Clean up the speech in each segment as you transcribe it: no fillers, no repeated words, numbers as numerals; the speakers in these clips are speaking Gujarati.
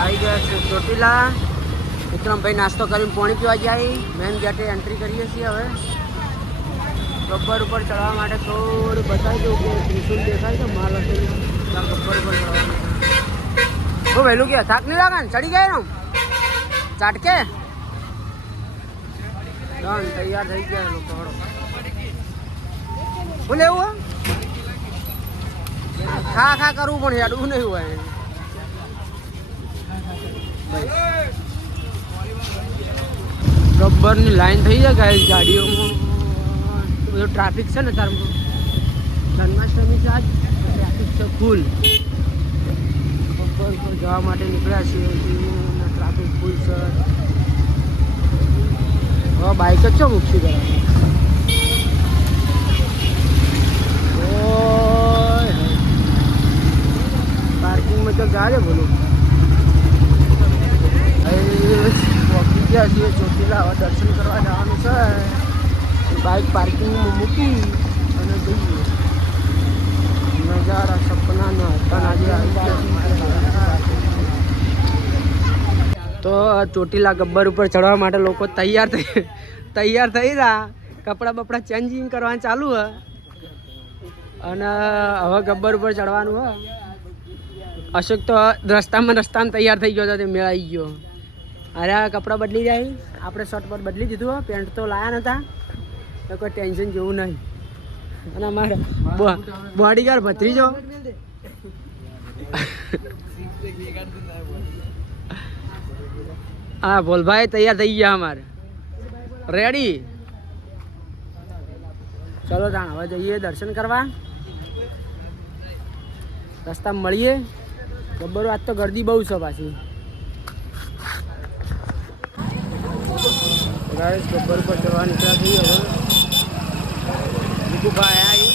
આવી ગયા છે ચોટીલા. વિક્રમભાઈ નાસ્તો કરીને પાણી પીવા જાય. મેન ગેટે એન્ટ્રી કરીએ છીએ હવે. ગબ્બર ઉપર ચડવા માટે થોડું બતાવી દઉં કે ત્રિશુલ દેખાય છે માલ હશે ત્યાં ગબ્બર ઉપર ચડવાનું. બહુ વહેલું કે થાક નહીં લાગે ને ચડી ગયા ને ચાટકે ડન તૈયાર થઈ ગયા લોકો. હળો શું લેવું ખા ખા કરવું પણ હેડવું નહીં હોય. ગબ્બરની લાઈન થઈ જાય ગાઈસ ગાડીઓમાં. બધો ટ્રાફિક છે ને તારમાં જન્માષ્ટમી છે આજ ટ્રાફિક છે ફૂલ. ગબ્બર પર જવા માટે નીકળ્યા છીએ ટ્રાફિક ફૂલ છે. હવે બાઇક જ છો મૂકશી કરવાની. પાર્કિંગમાં તો ગાડે બોલું પહોંચી ગયા છીએ ચોટીલા. હવે દર્શન કરવા જવાનું છે. બાઇક પાર્કિંગમાં મૂકી અને જઈએ. નજારા સપનાના હતા આજે તો ચોટીલા ગબ્બર ઉપર ચડવા માટે લોકો તૈયાર થઈ રહ્યા. કપડાં બપડા ચેન્જિંગ કરવાનું ચાલુ હે અને હવે ગબ્બર ઉપર ચડવાનું હે. અશોક તો રસ્તામાં તૈયાર થઈ ગયો હતો તે મેળ આવી ગયો. અરે કપડાં બદલી જાય. આપણે શર્ટ પર બદલી દીધું. પેન્ટ તો લાયા નહોતા તો કોઈ ટેન્શન જેવું નહીં. અને અમારે બોડીગાર્ડ ભત્રીજો હા ભોલભાઈ તૈયાર થઈ ગયા અમારે રેડી. ચલો તાણ હવે જઈએ દર્શન કરવા. રસ્તામાં મળીએ. ગબ્બર આજ તો ગરદી બહુ છે પાછી. ગાઈસ ગબ્બર પર ચડવા નીકળ્યા છીએ હવે. વિકુભાઈ આવી.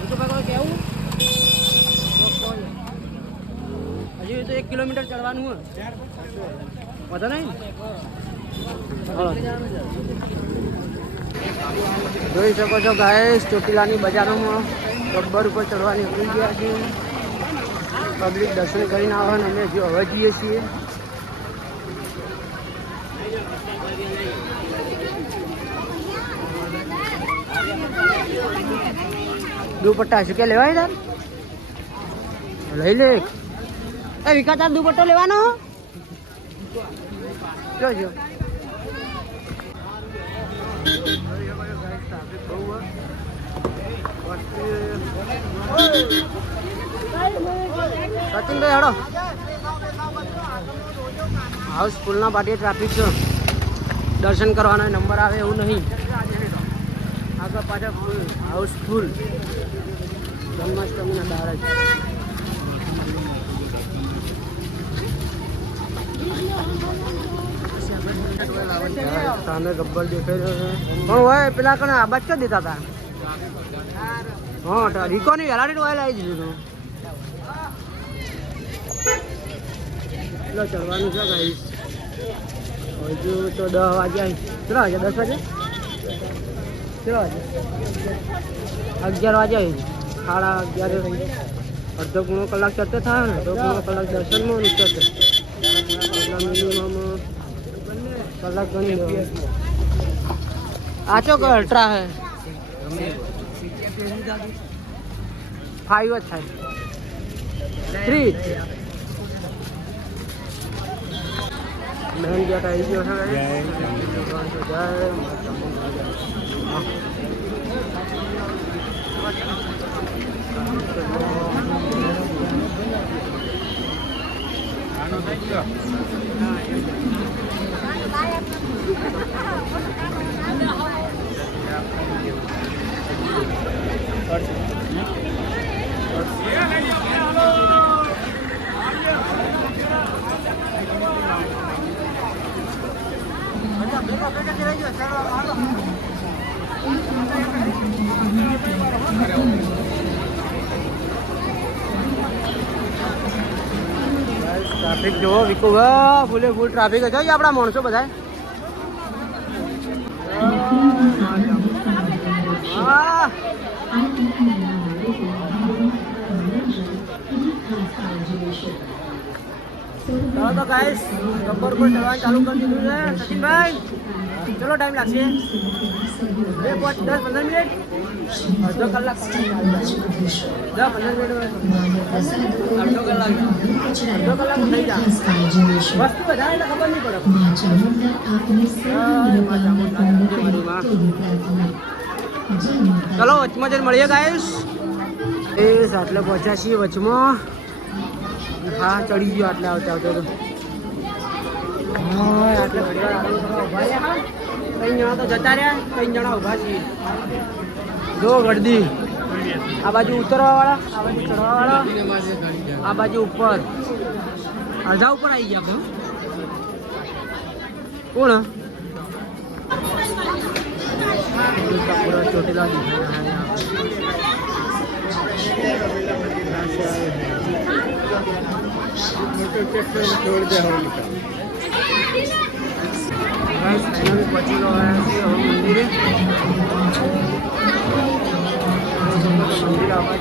વિકુભાઈ કોઈ કેવું હજી તો 1 કિલોમીટર ચડવાનું હોય વધો નહીં. જોઈ શકો છો ગાઈસ ચોટીલાની બજારોમાં ગબ્બર ઉપર ચડવા નીકળી ગયા છે. પબ્લિક દર્શન કરીને આવે ને અમે જો હવે જઈએ છીએ. દુપટ્ટા શું કે લેવાય તાર લઈ લે. એ વિકા તાર દુપટ્ટો લેવાનો જોજો. સચિનભાઈ હડો હાઉસફુલના પાટી ટ્રાફિક છે. દર્શન કરવાનો નંબર આવે એવું નહીં. આગળ પાછળ ફૂલ હાઉસફુલ. જન્માષ્ટમીના દાડા છે. સામે ગબ્બર દેખાઈ રહ્યો છે પણ હોય પેલા કણે આ બાદ દેતા હતા. હા રીકોની વેલાડી ઓઇલ આવી દીધું. એટલો ચડવાનું છે ગાઈસ. હજુ તો 10 વાગ્યા. કેટલા વાગ્યા 10 વાગે કેટલા વાગે 11 વાગ્યા. 11:30 અડધો પૂર્ણ કલાક ચડતે થાય ને અડધો પૂર્ણ કલાક દર્શનમાં નીકળશે. મિનિમમ કલાક ગણી લેવાનું. આચો કે અલ્ટ્રા હે 5 જ થાય 3 મેન ગેટ આવી ગયો છે. ટ્રાફિક જો વિકુભા ફૂલે ફૂલ ટ્રાફિક છે આપણા માણસો બધા. તો ગાઈસ ગબ્બર પર ચડવાનું ચાલુ કરી દીધું છે સચિનભાઈ. ચલો ટાઈમ લાગશે 2 5 10 15 મિનિટ અડધો કલાક 10 15 મિનિટ અડધો કલાક થઈ જાય. વસ્તુ વધારે એટલે ખબર નહીં પડે. ચલો વચમાં જઈને મળીએ ગાઈસ. એ આટલે પહોંચ્યા છીએ વચમાં. હા ચડી ગયો આટલે આવતા આવતા તો હા આટલે ઘડી વાર આરામ કરવા ઉભા રહ્યા. 3 જણા તો જતા રહ્યા, 3 જણા ઉભા છીએ. જો ગળદી આ બાજુ ઉતરવા વાળા, આ બાજુ ચડવા વાળા, આ બાજુ ઉપર અડધા ઉપર આવી ગયા. કોણ પૂરા ચોટીલા પહોંચી ગયા છે મંદિરે. મંદિર આવવા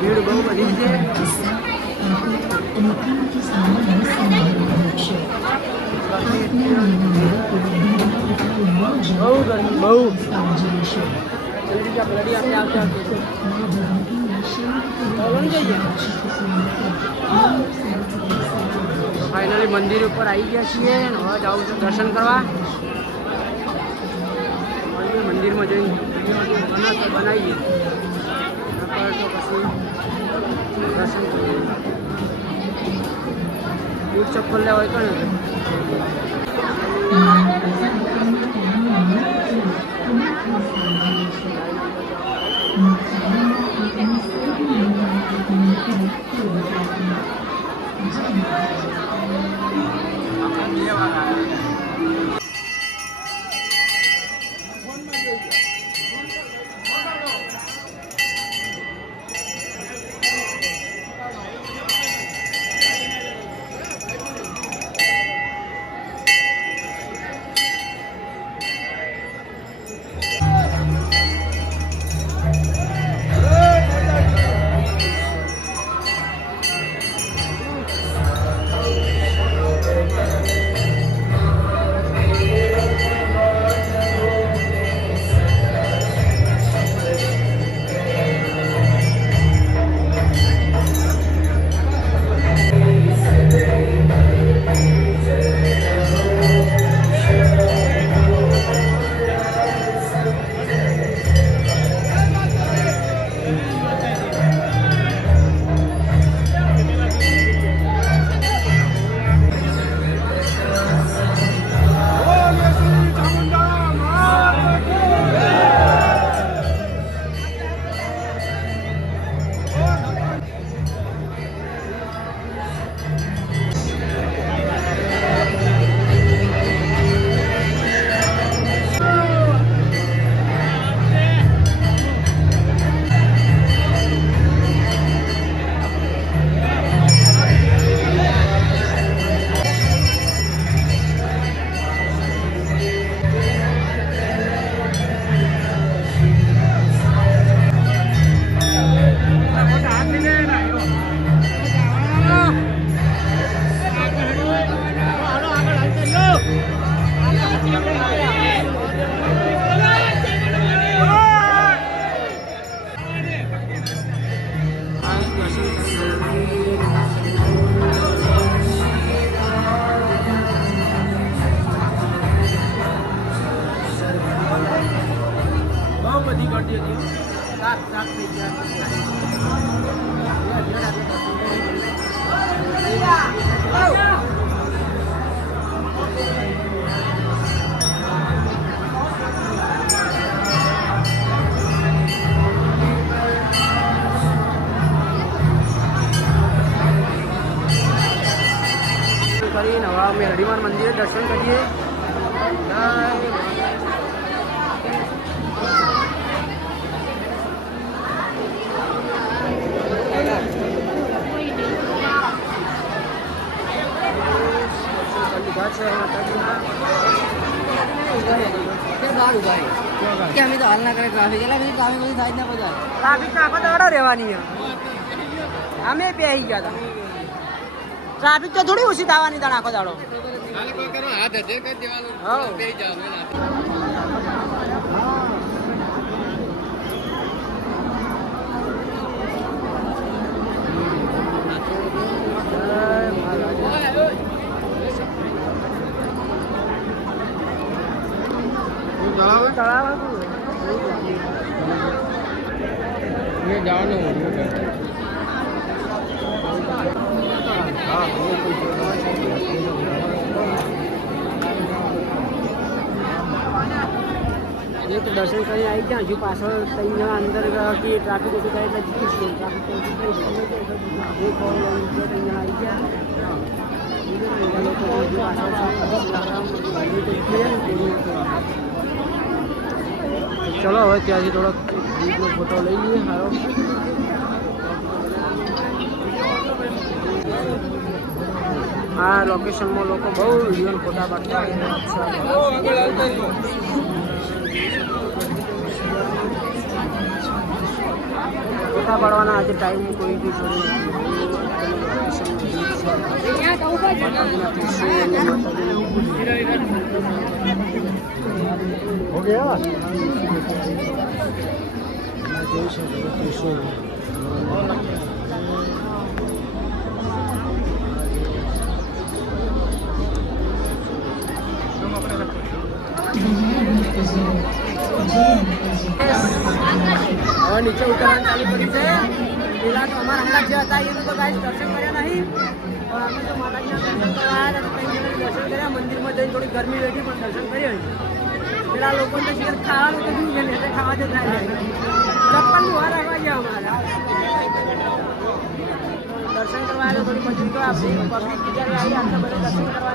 ભીડ બહુ બધી છે. બહુ ગરમી બહુ જલ્દી આપણે આવતા જઈએ. ફાઇનલી મંદિર ઉપર આવી ગયા છીએ. હવે જાઉં છું દર્શન કરવા. મંદિરમાં જઈને બનાવીએ તો પછી દર્શન કરીએ. બૂટ ચપ્પલ લેવા હોય કોને કરીને હવે અમે હરિમાન મંદિરે દર્શન કરીએ. કે અમે તો હાલ ના કરે ટ્રાફિક એટલે પછી ટ્રાફિક બધી સાઈડ ના બધા ટ્રાફિક તો આખો દાડો રહેવાની અમે બેસી ગયા હતા ટ્રાફિક તો થોડી ઓછી થવાની તાણ આખો દાડો દર્શન કરી આવી ગયા હજુ પાછળ ત્યાં અંદર ટ્રાફિક ઓછું થાય એટલે જીતીશું ટ્રાફિક આવી ગયા ચલો હવે ત્યાંથી થોડોક બીચનો ફોટો લઈ લઈએ સારો આ લોકેશનમાં લોકો બહુ વિડીયો ફોટા પાડતા ફોટા પાડવાના આજે ટાઈમ કોઈ બી हो गया और नीचे उतरવાનું ચાલુ કરી છે પેલા તો અમારા હમણાં જે હતા એનું તો ગાઈસ દર્શન કર્યા નહીં और અમે તો માતાજીના દર્શન કરવા આવ્યા હતા દર્શન કર્યા મંદિરમાં જઈને થોડી ગરમી રહેતી પણ દર્શન કર્યા પેલા લોકો તો શેર ખાવાનું તો શું છે ને ખાવા જતા ચપ્પલ વાર આવવા ગયા અમારા દર્શન કરવા આવ્યા થોડી મજૂરી તો આપણી પબ્લિક બિચારી આવી આટલા બધા દર્શન કરવા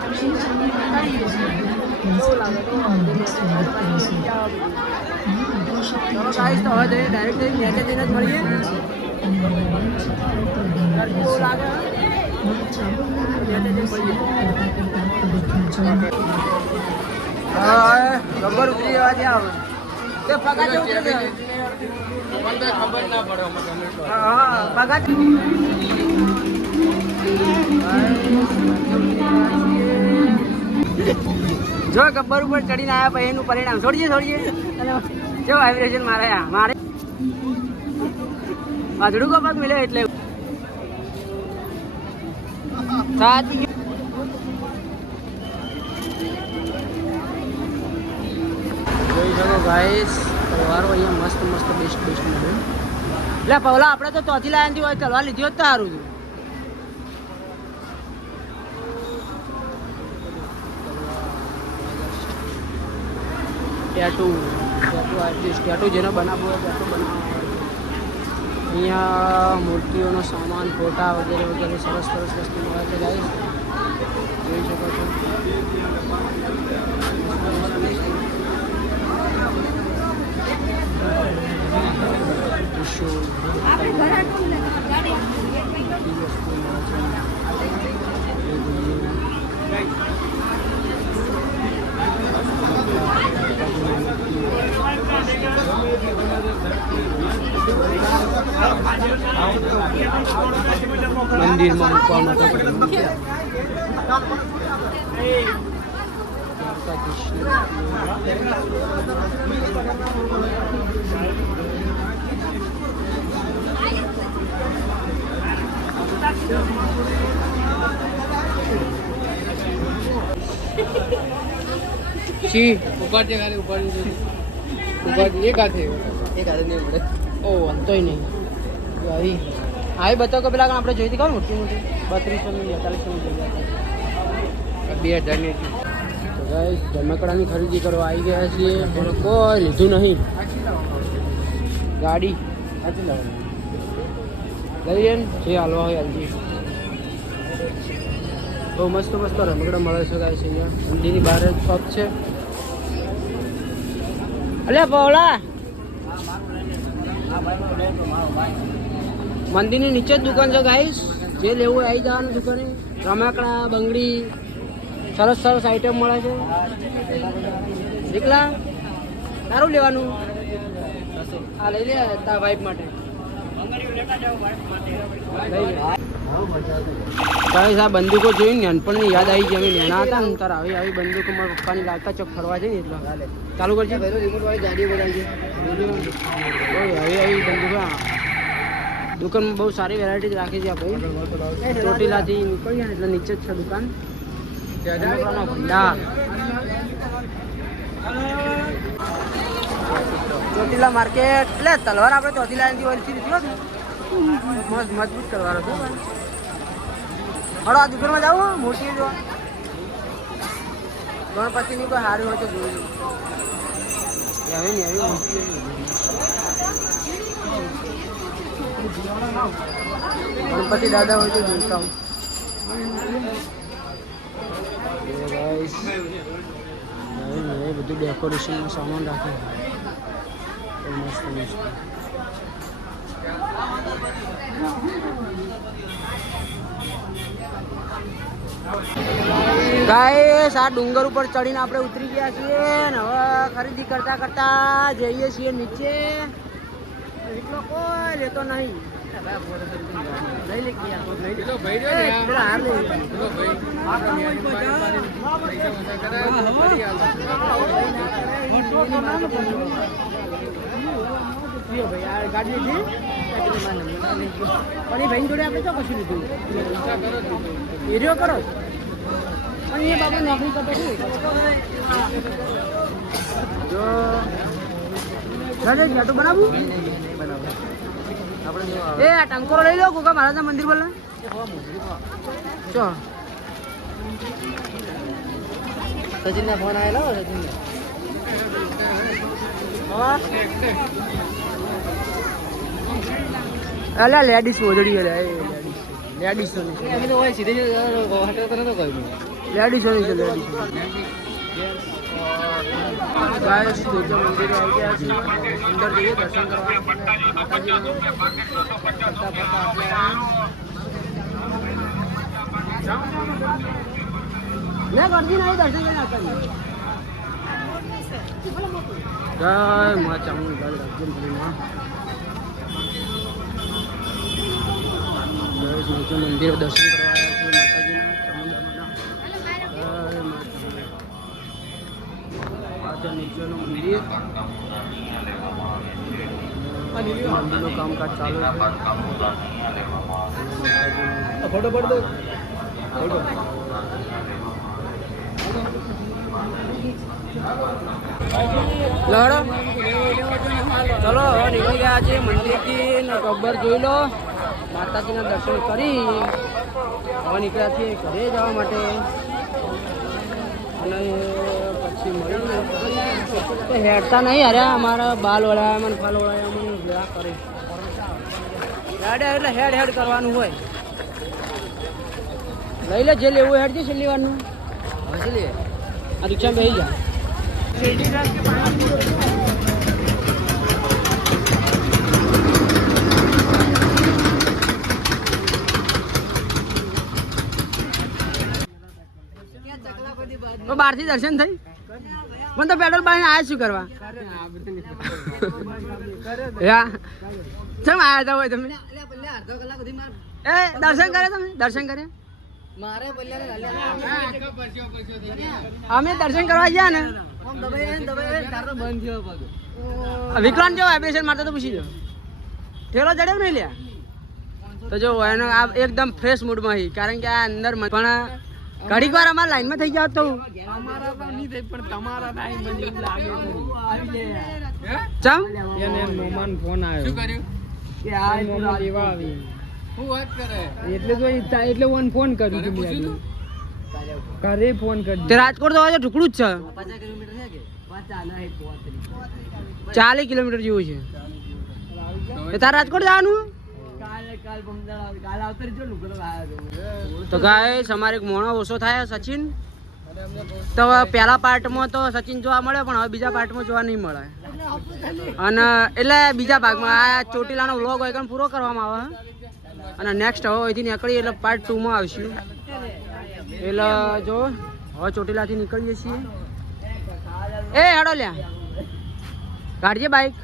કેવું લાગે તો ચલો ગાઈસ તો હવે ડાયરેક્ટ જઈને મેચે જઈને જ મળીએ ગરમી બહુ લાગે ગબ્બર ઉતરી જવા ત્યાં તે પગા જે ઉતરી ખબર ના પડે હા પગા જો ગબ્બર ઉપર ચડીને આવ્યા પછી એનું પરિણામ છોડીએ જો વાઇબ્રેશન મારે વાજડું કો પગ મિલે એટલે સાથી જોઈ શકો ગાઈસ તહેવારો અહીંયા મસ્ત મસ્ત બેસ્ટ મળે એટલે પવલા આપણે તો ચોથી લાઈનથી હોય ચલવા લીધી હોત તો સારું છે ટેટુ આર્ટિસ્ટ ટેટુ જેને બનાવવું હોય ટેટુ બનાવવા અહીંયા મૂર્તિઓનો સામાન ફોટા વગેરે વગેરે સરસ સરસ વસ્તુ મળે છે ગાઈસ જોઈ શકો છો મંદિરમાં મૂકવા માટે सी ऊपर जे खाली ऊपर एक हाथे नहीं પડે ઓ અંતોય નહીં આવી આવી બતાવો કે પેલા આપણે જોઈ હતી ખબર મોટી મોટી 3200 ની 4200 ની 2000 ની તો ગાઈસ રમકડાની ખરીદી કરવા આવી ગયા છીએ પણ કોઈ લીધું નહીં ગાડી સાચી લાવવાની લઈએ ને જે હાલવા હોય હાલજી બહુ મસ્ત મસ્ત રમકડા મળે છે ગાઈસ અહીંયા મંદિરની બહાર જ શોપ છે અલે પૌલા મંદિરની નીચે જ દુકાન છે ગાઈસ જે લેવું આવી જવાનું દુકાને રમકડા બંગડી સરસ સરસ આઈટમ મળે છે દીકલા સારું લેવાનું આ લઈ લે તાર વાઈફ માટે તારે આ બંદૂકો જોઈને નાનપણની યાદ આવી ગઈ. અમે નાના હતા ને તાર આવી આવી બંદૂકો મારા પપ્પાની લાવતા ચોક ફરવા જઈએ એટલે ચાલુ કરજે. રિમોટ વાળી ગાડી બોલાવી આવી આવી બંદૂકો દુકાનમાં બહુ સારી વેરાયટી રાખી છે આપણે. ચોટીલાથી નીકળીએ ને એટલે નીચે જ છે દુકાન. ભંડાર ચોટીલા માર્કેટ એટલે તલવાર આપણે ચોટીલા ઓછી લીધી હોત મસ્ત મજબૂત કરવાનો છે. હળો આ દુકાનમાં જાવ મોટી જો ગણપતિની કોઈ સારી હોય તો જોઈ આવી ને આવી મોટી ગણપતિ દાદા હોય તો જોઈતા હું. બધું ડેકોરેશન સામાન રાખે મસ્ત મસ્ત. ગાઈસ આ ડુંગર ઉપર ચડીને આપણે ઉતરી ગયા છીએ ને હવે ખરીદી કરતા કરતા જઈએ છીએ નીચે. એટલો કોઈ લેતો નહીં. ગાડી લીધી પણ એ ભાઈ જોડે આપણે તો કશું લીધું એરિયો કરો પણ એ બાબુ નોકરી કરતો શું જો બનાવું એ આ ટંકોરો લઈ લો ગોગા મહારાજના મંદિર બોલે ચો સચિનના ફોન આવેલો સચિન અલા લેડીઝ ઓજડી લેડીઝ ગાઈસ નીચે મંદિરે આવી ગયા છે. અંદર જઈએ દર્શન કરવા મેં કરતી નહીં દર્શન કરી નાખતા. જય મા ચામુંડા રાજ્યમાં નીચે મંદિરે દર્શન કરવા આવ્યા છે માતાજીના ચામુંડા નીચેનું મંદિર મંદિરનું કામકાજ ચાલુ છે. ફોટો પડતો લડો ચલો હવે નીકળી ગયા છે મંદિરથી ગબ્બર જોઈ લો માતાજીના દર્શન કરી હવે નીકળ્યા છીએ ઘરે જવા માટે અને પછી મળીને હેડતા નહીં અરે અમારા બાલ વળાયા મને ફાલ વળાયા મને ભેળા કરે હેડ એટલે હેડ હેડ કરવાનું હોય. લઈ લે જે લેવું હેડ છે છેલ્લી વારનું હવે લે આ રિક્ષામાં બેસી જા. બહારથી દર્શન થઈ મને તો પેટ્રોલ પાણી આવ્યા શું કરવા ચમ આવ્યા હતા હોય તમે એ દર્શન કરે તમે દર્શન કરે અમે દર્શન કરવા ગયા ને વિક્રાંત જો વાઇબ્રેશન મારતા તો પૂછી જો ઠેલો ચડ્યો નહીં લ્યા તો જો એનો આ એકદમ ફ્રેશ મૂડમાં હી કારણ કે આ અંદર પણ ઘડીક વાર અમારા લાઈનમાં થઈ ગયા તો અમારા તો નહીં થઈ પણ તમારા ટાઈમ મને એવું લાગે ચમ એને મોમાન ફોન આવ્યો શું કર્યું કે આ મોમા લેવા આવી હું વાત કરે એટલે તો એટલે ઓન ફોન કર્યું તું ઘરે ફોન કરી તે રાજકોટ તો ઢુકડું જ છે 50 કિલોમીટર છે કે 40 કિલોમીટર જેવું છે એ તાર રાજકોટ જવાનું તો ગાઈસ અમારે એક મોણો ઓછો થાય સચિન તો પહેલા પાર્ટમાં તો સચિન જોવા મળે પણ હવે બીજા પાર્ટમાં જોવા નહીં મળે અને એટલે બીજા ભાગમાં આ ચોટીલાનો વ્લોગ હોય કે પૂરો કરવામાં આવે અને નેક્સ્ટ હવે અહીંથી નીકળીએ એટલે પાર્ટ 2 માં આવશું એટલે જો હવે ચોટીલાથી નીકળીએ છીએ એ હેડો લ્યા કાઢજે બાઈક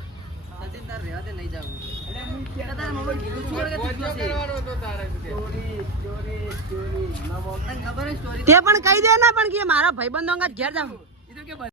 તે પણ કહી દે ને પણ કે મારા ભાઈબંધો અંગત ઘેર જાવ